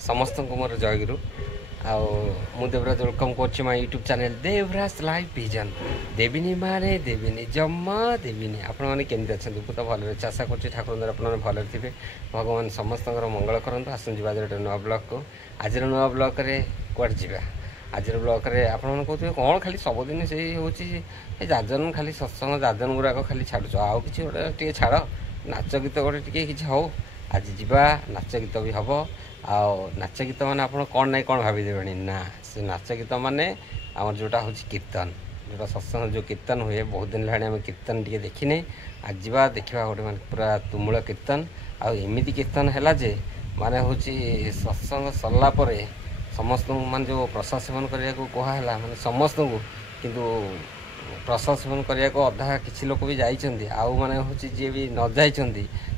समस्त को मोर जयगुरु आउ मु देवराज वेलकम कर my YouTube channel Devraj live vision देविनी माने देविनी जम्मा देविनी आपण मैंने केमती अच्छा मुझे तो भल आशा कर ठाकुर आप भल थे भगवान समस्त मंगल करंतु आसन जी नुआ ब्लॉग को आज नुआ ब्लॉग रे कुआड जा आज ब्लॉग रे आपण कहते कौन खाली सबुदिन से हूँ जाजन खाली सत्संग जाजन गुड़ाक खाली छाड़ आउ कि गोटे छाड़ नाच गीत गोटे कि हो आज जा नाच गीत भी हम नाच गीत मैंने आप कौन ना कौन भाईदे ना से नाच गीत मैंने आम जोटा हूँ कीर्तन जोटा सत्संग जो कीर्तन हुए बहुत दिन लगे आम कीर्तन टे देखने आज जा देखा गोटे मैंने पूरा तुमुल कीर्तन आमती कीर्तन है जे माने हूँ सत्संग सरलापर समस्त मान जो प्रसाद सेवन करने को कहला माने समस्त को किंतु प्रसाद सेवन करने को अधा किसी लोग भी जाइए आउ माने हूँ जी भी न जाइए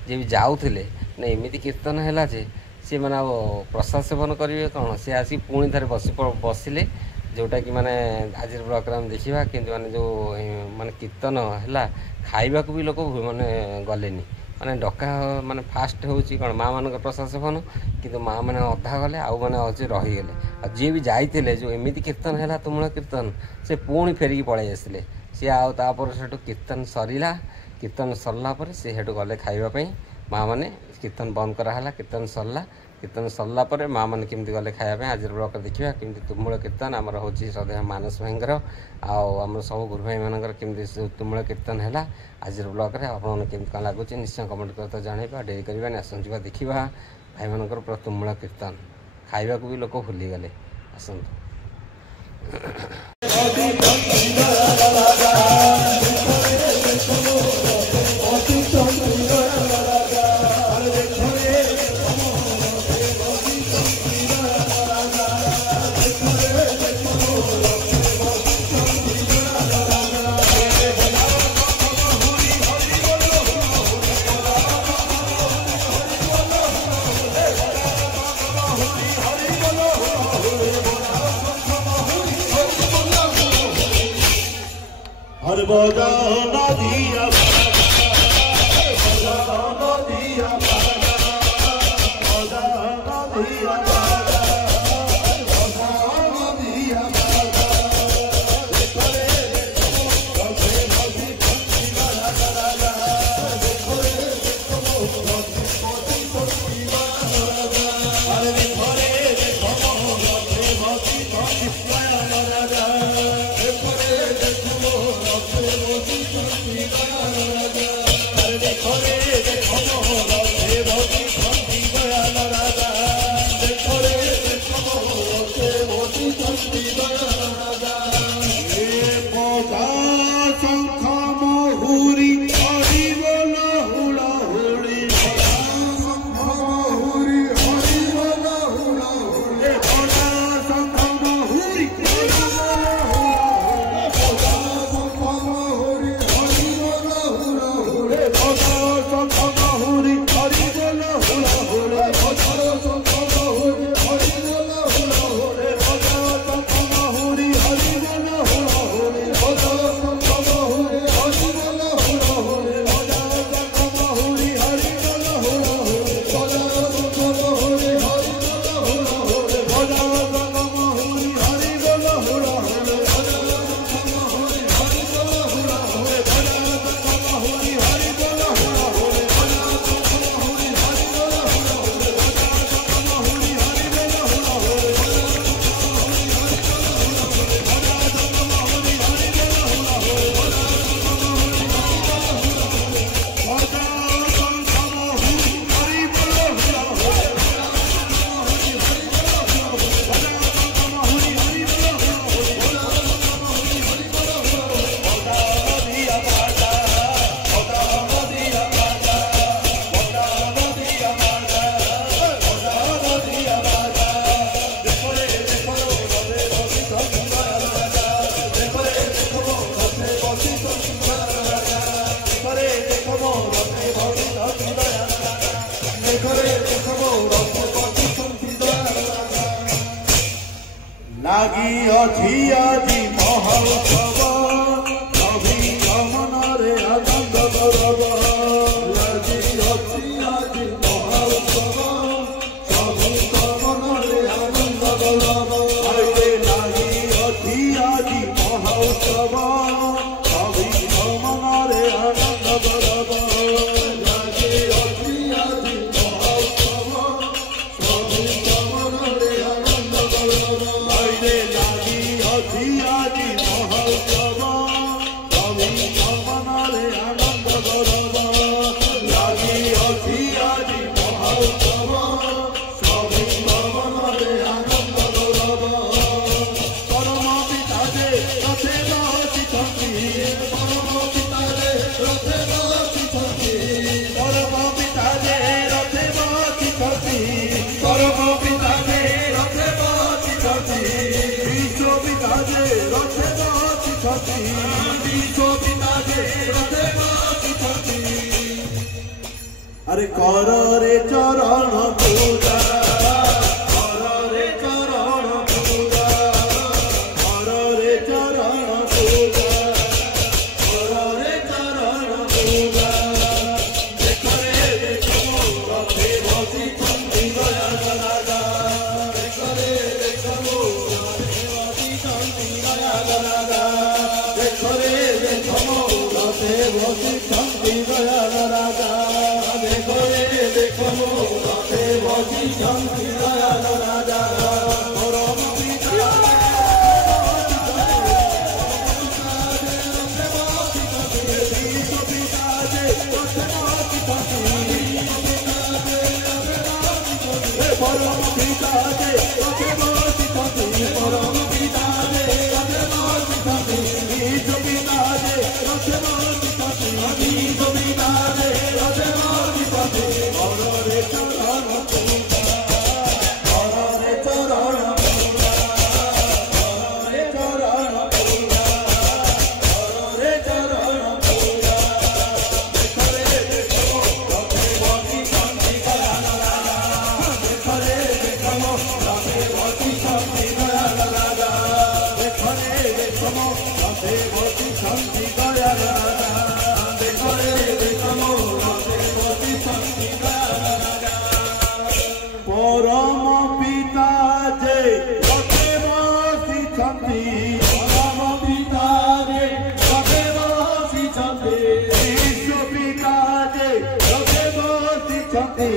जी भी जाऊले एमती कीर्तन है जे सी मैंने प्रसाद सेवन करेंगे कौन सी आसिक पुणी थे बसिले जोटा कि माने आज ब्लॉग में देखा कि माने जो माने कीर्तन है खाइबा भी लोग माने गलेनी माने डका माने फास्ट हूँ कौन माँ मान प्रसाद सेवन किंतु माँ मैंने अधा गले आउ मैंने अच्छे रहीगले जी भी जाइए जो एमती कीर्तन है तुमुल कीर्तन से पुणी फेरिकी पलि आसिले सी आपर से कीर्तन सरला कीर्तन सरला सी हेटू गले खाइबापी माँ मैंने कीर्तन बंद कराला कीर्तन सरला माँ मैंने केमती गले खायापी आज ब्लॉग देखा केमती तुमुल कीर्तन आमर हूँ श्रद्धेय मानस भाईर आम सब गुरु भाई मानकर केमती तुमुल कीर्तन है आज ब्लॉग में आपको केमती कौन लगुच निश्चय कमेंट कर जानवा डेरी करवानी आसन जा देखा भाई मानकर पूरा तुमुल कीर्तन खाइबा भी लोग भूलीगले आसतु हर बजा नदिया লাগি অছি আজি মহোৎসব কবি মনরে আনন্দ করব লাগি অছি আজি মহোৎসব কবি মনরে বিশ্বপিতাজে রথে বসিছতি বিশ্বপিতাজে রথে বসিছতি আরে কর রে চরণ পূজা কর রে চরণ পূজা কর রে চরণ পূজা কর রে চরণ পূজা দেখো রে দেখো রথে বসিছন্তি দয়াল রাজা দেখো রে দেখো রথে বসিছন্তি দয়াল রাজা দেখো রে দেখো রথে বসিছন্তি দয়াল রাজা দেখো রে দেখো রথে বসিছন্তি দয়াল রাজা পরম পিতা বিশ্বপিতাজে রথে বসিছন্তি পরম পিতাজে রথে বসিছন্তি পরম পিতাজে রথে বসিছন্তি বিশ্বপিতাজে রথে বসিছন্তি বিশ্বপিতাজে রথে বসিছন্তি কর রে চরণ পূজা কর রে চরণ পূজা কর রে চরণ পূজা কর রে চরণ পূজা দেখো রে দেখো রথে বসিছন্তি দয়াল রাজা দেখো রে দেখো রথে বসিছন্তি দয়াল রাজা দেখো রে দেখো রথে বসিছন্তি দয়াল রাজা দেখো রে দেখো রথে বসিছন্তি দয়াল রাজা পরম পিতা যে রথে বসিছন্তি পরম পিতা যে রথে বসিছন্তি বিশ্বপিতা যে রথে বসিছন্তি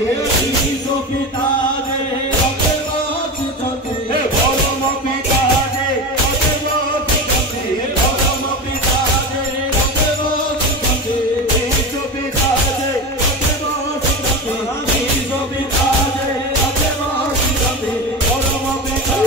বিশ্বপিতা যে রথে বসিছন্তি পরম পিতা যে রথে বসিছন্তি পরম পিতা যে রথে বসিছন্তি বিশ্বপিতা যে রথে বসিছন্তি বিশ্বপিতা যে রথে বসিছন্তি পরম পিতা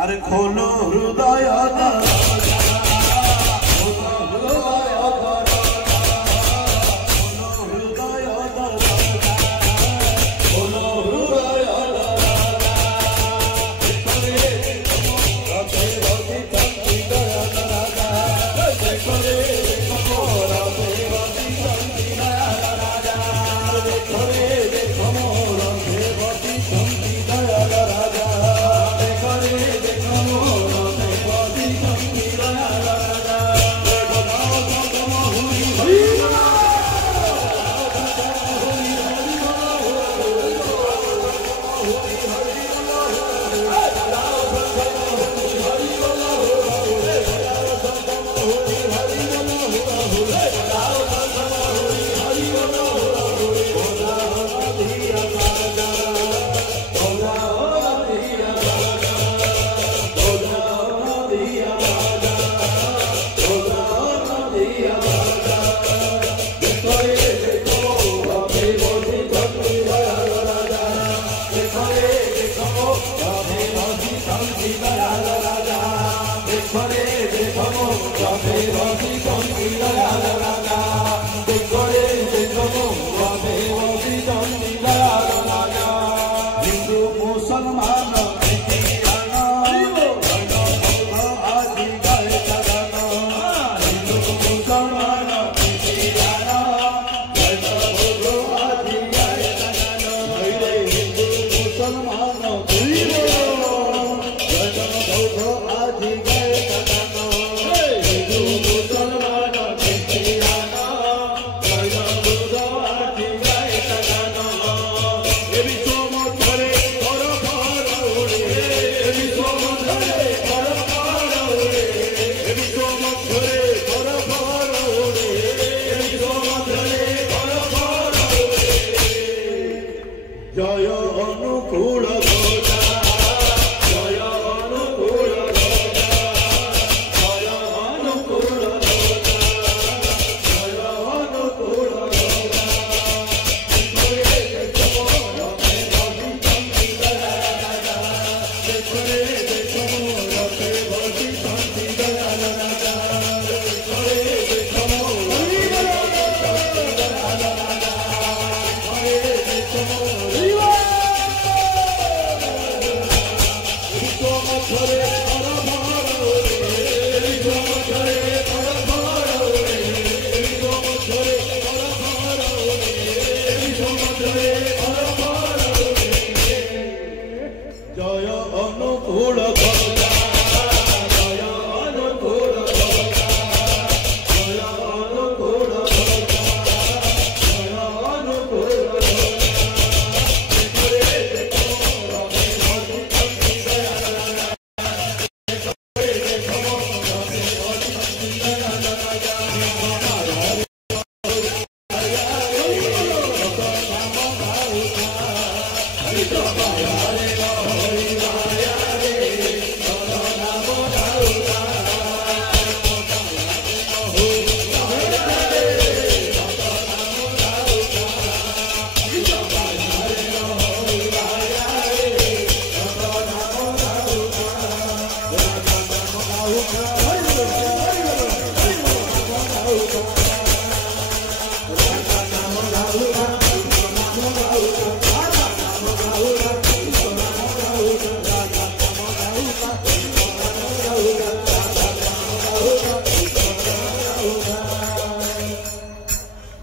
अरे खोलो हृदय Come on.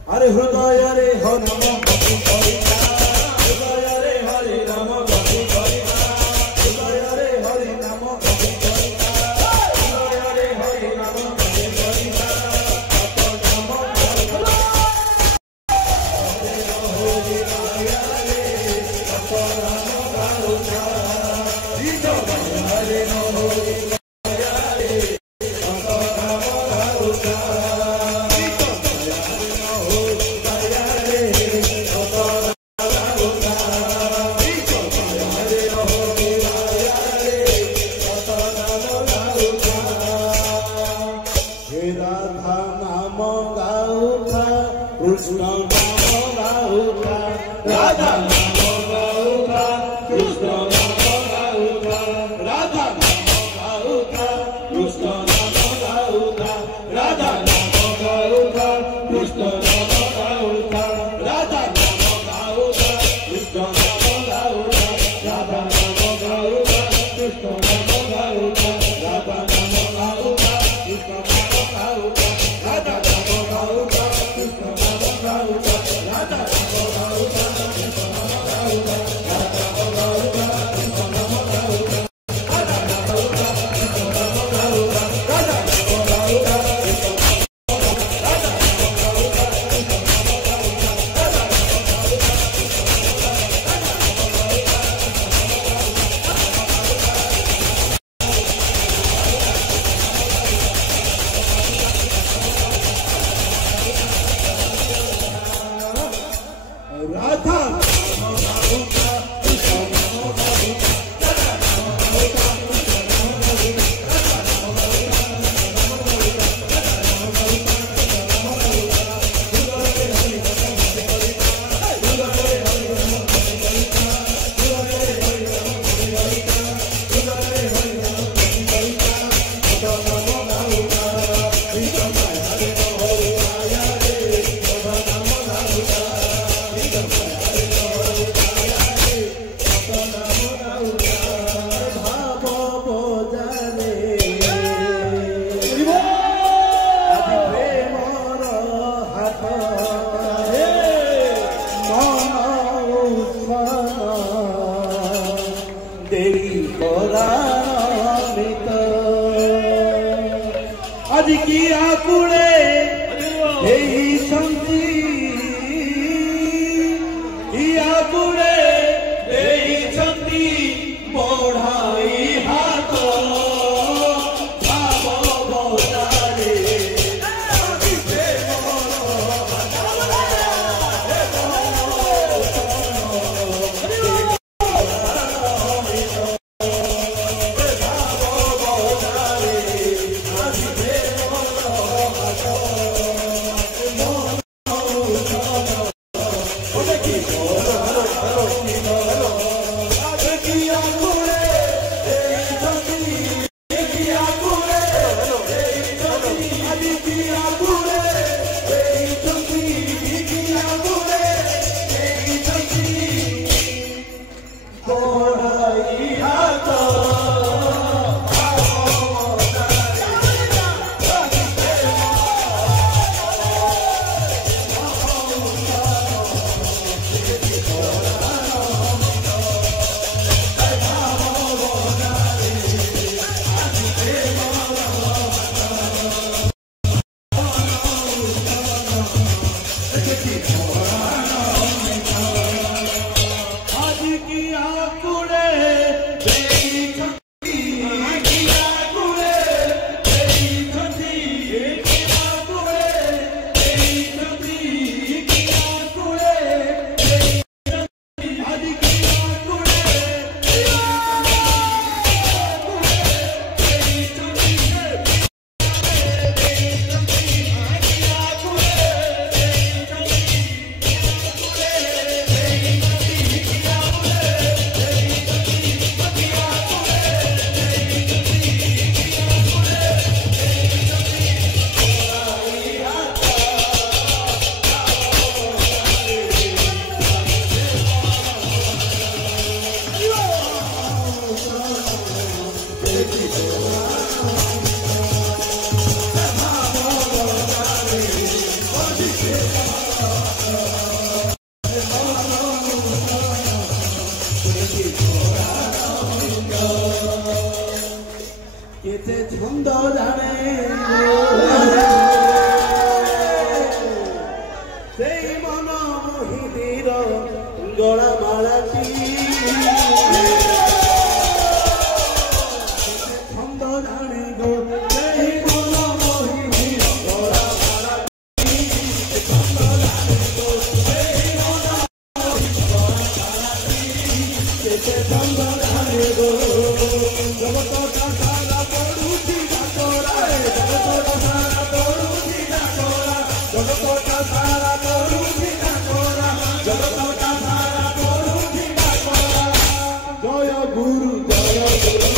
अरे हृदय रे हरि नाम गति करिता हृदय रे हरि नाम गति करिता हृदय रे हरि नाम गति करिता हृदय रे हरि नाम गति करिता सत नाम हरि रे सत नाम गारुता जीत हरि नाम राधा नाम गाउथा कृष्ण नाम गाउथा राधा नाम गाउथा कृष्ण नाम गाउथा राधा नाम गाउथा कृष्ण नाम गाउथा राधा नाम गाउथा कृष्ण नाम गाउथा राधा नाम गाउथा कृष्ण नाम गाउथा राधा नाम गाउथा कृष्ण नाम गाउथा राधा नाम गाउथा कृष्ण राधा नाम गाउथा कृष्ण नाम गाउथा राधा नाम गाउथा कृष्ण नाम गाउथा राधा नाम गाउथा कृष्ण नाम गाउथा राधा नाम गाउथा कृष्ण नाम गाउथा राधा नाम गाउथा कृष्ण राधा नाम गाउथा कृष्ण नाम गाउथा राधा राधा नाम गाउथा कृष्ण नाम गाउथा राधा नाम गाउथा कृष्ण नाम गाउथा राधा नाम गाउथा कृष्ण नाम गाउथा राधा नाम गाउथा कृष्ण नाम गाउथा हृदय रे हरि नाम गति करिता हृदय रे हरि नाम गति करिता हृदय रे हरि नाम गति करिता हृदय रे हरि नाम गति करिता सत नाम गाउथा कृष्ण हरे हरि आया रे सत नाम गाउथा आज की आकुड़े शांति आकुड़े शांति बढ़ाई हाथ भाव बजारे ସେଇ ମନ ମୋହିନୀର ଗଳା ମାଳାଟି ଛନ୍ଦ ଜାଣିବ ସେଇ ମନ ମୋହିନୀର ଗଳା ମାଳାଟି ଛନ୍ଦ ଜାଣିବ ସେଇ ମନ ମୋହିନୀର ଗଳା ମାଳାଟି କେତେ ଛନ୍ଦ ଜାଣିବ ଜଗତଟା ସାରା ପଡୁଛି ଡାକରା ଜଗତଟା ସାରା ପଡୁଛି ଡାକରା ଜଗତଟା ସାରା ପଡୁଛି ଡାକରା ଜଗତଟା ସାରା ପଡୁଛି ଡାକରା ଜୟ ଗୁରୁ ଜୟ ଗୁରୁ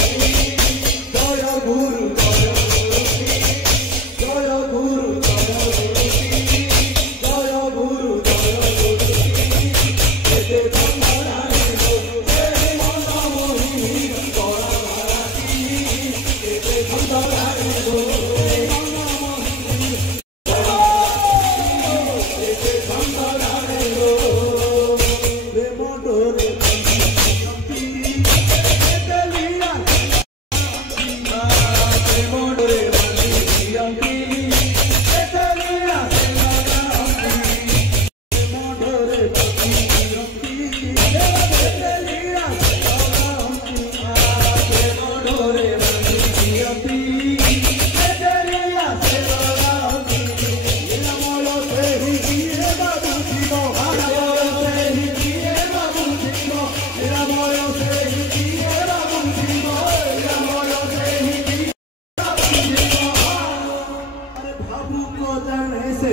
ଜୟ ଗୁରୁ ଜୟ ଗୁରୁ ଜୟ ଗୁରୁ ଜୟ ଗୁରୁ କେତେ ଧନ୍ୟବାଦ ସେଇ ମନ ମୋହିନୀର ଗଳା ମାଳାଟି କେତେ ଧନ୍ୟବାଦ ସେଇ ମନ ମୋହିନୀର କେତେ ଧନ୍ୟବାଦ ପ୍ରେମ ଡୋରେ କେତେ ଲୀଳା ପ୍ରେମ ଡୋରେ ବାନ୍ଧି କେତେ ଲୀଳା ପ୍ରେମ ଡୋରେ ବାନ୍ଧି କେତେ ଲୀଳା ପ୍ରେମ ଡୋରେ ବାନ୍ଧି କେତେ ଲୀଳା ନିରାମୟ ସେହି କିଏ ବାବୁଥିବ ନିରାମୟ ସେହି କିଏ ବାବୁଥିବ ନିରାମୟ ସେହି କିଏ ବାବୁଥିବ ନିରାମୟ ସେହି କିଏ ବାବୁଥିବ ଭାବୁକ ଜାଣେ ସେ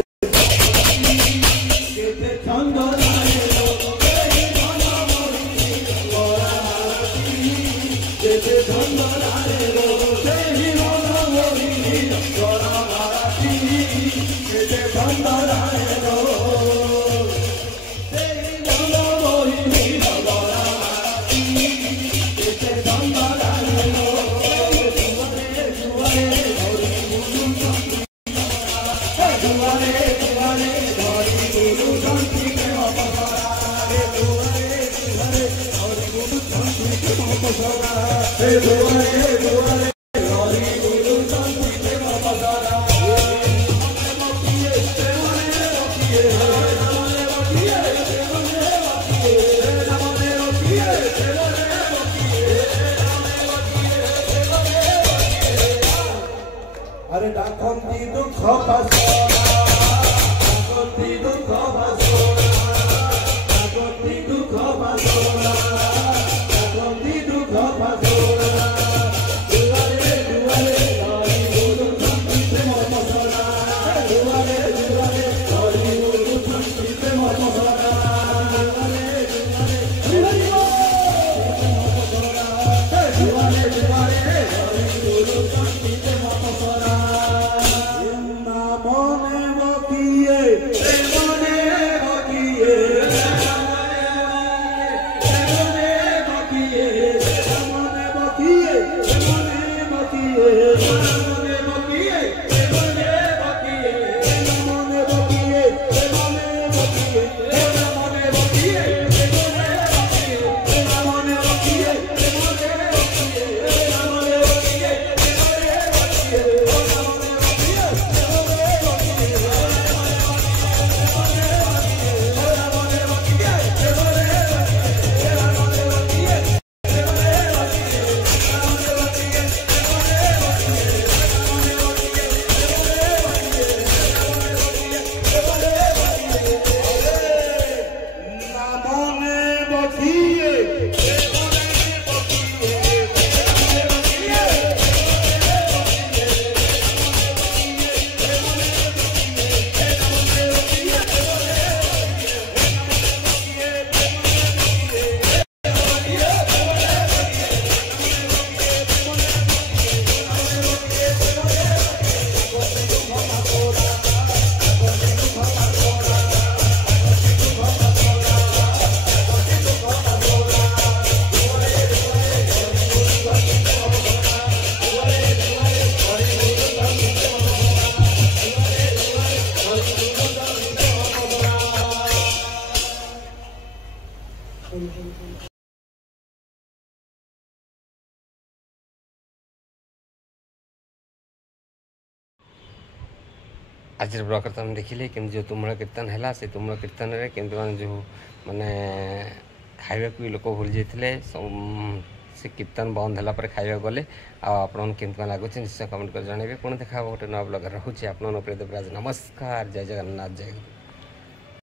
କେତେ ଛନ୍ଦ ଜାଣିବ ସେହି ମନ ମୋହିନୀର ଗଳା ମାଳାଟି କେତେ ଛନ୍ଦ ଜାଣିବ ସେହି ମନ ମୋହିନୀର ଗଳା ମାଳାଟି କେତେ ଛନ୍ଦ ଜାଣିବ ସେହି ମନ ମୋହିନୀର ଗଳା ମାଳାଟି କେତେ ଛନ୍ଦ ଜାଣିବ ଦୁଆରେ ଦୁଆରେ ଧରି ବୁଲୁଛନ୍ତି ଦୁଆରେ ଦୁଆରେ ଧରି ବୁଲୁଛନ୍ତି ପ୍ରେମ ପସରା ଦୁଆରେ ଦୁଆରେ ଧରି ବୁଲୁଛନ୍ତି ପ୍ରେମ ପସରା ଦୁଆରେ ଦୁଆରେ ଧରି ବୁଲୁଛନ୍ତି ପ୍ରେମ ପସରା अरे डाकंती दुख पासोरा डाकंती दुख पासोरा डाकंती दुख पासोरा डाकंती दुख पासोरा दुआरे दुआरे धरि बुलुଛନ୍ତି प्रेम पसरा दुआरे दुआरे धरि बुलुଛନ୍ତି प्रेम पसरा दुआरे दुआरे दुआरे दुआरे धरि बुलुଛନ୍ତି प्रेम पसरा मने आज ब्लॉग कीर्तन देखिले केमती जो तुमूल कीर्तन है से तुमूल कीर्तन में केमती मैंने जो माने खाइबा भी लोक भूल जाते से कीर्तन बंद है खाइबा गले आपमती लगुच निश्चय कमेंट कर जनइबे पुणी देखा गोटे नया ब्लॉग रोचे आप प्रिय देवराज नमस्कार जय जगन्नाथ जय गुरु।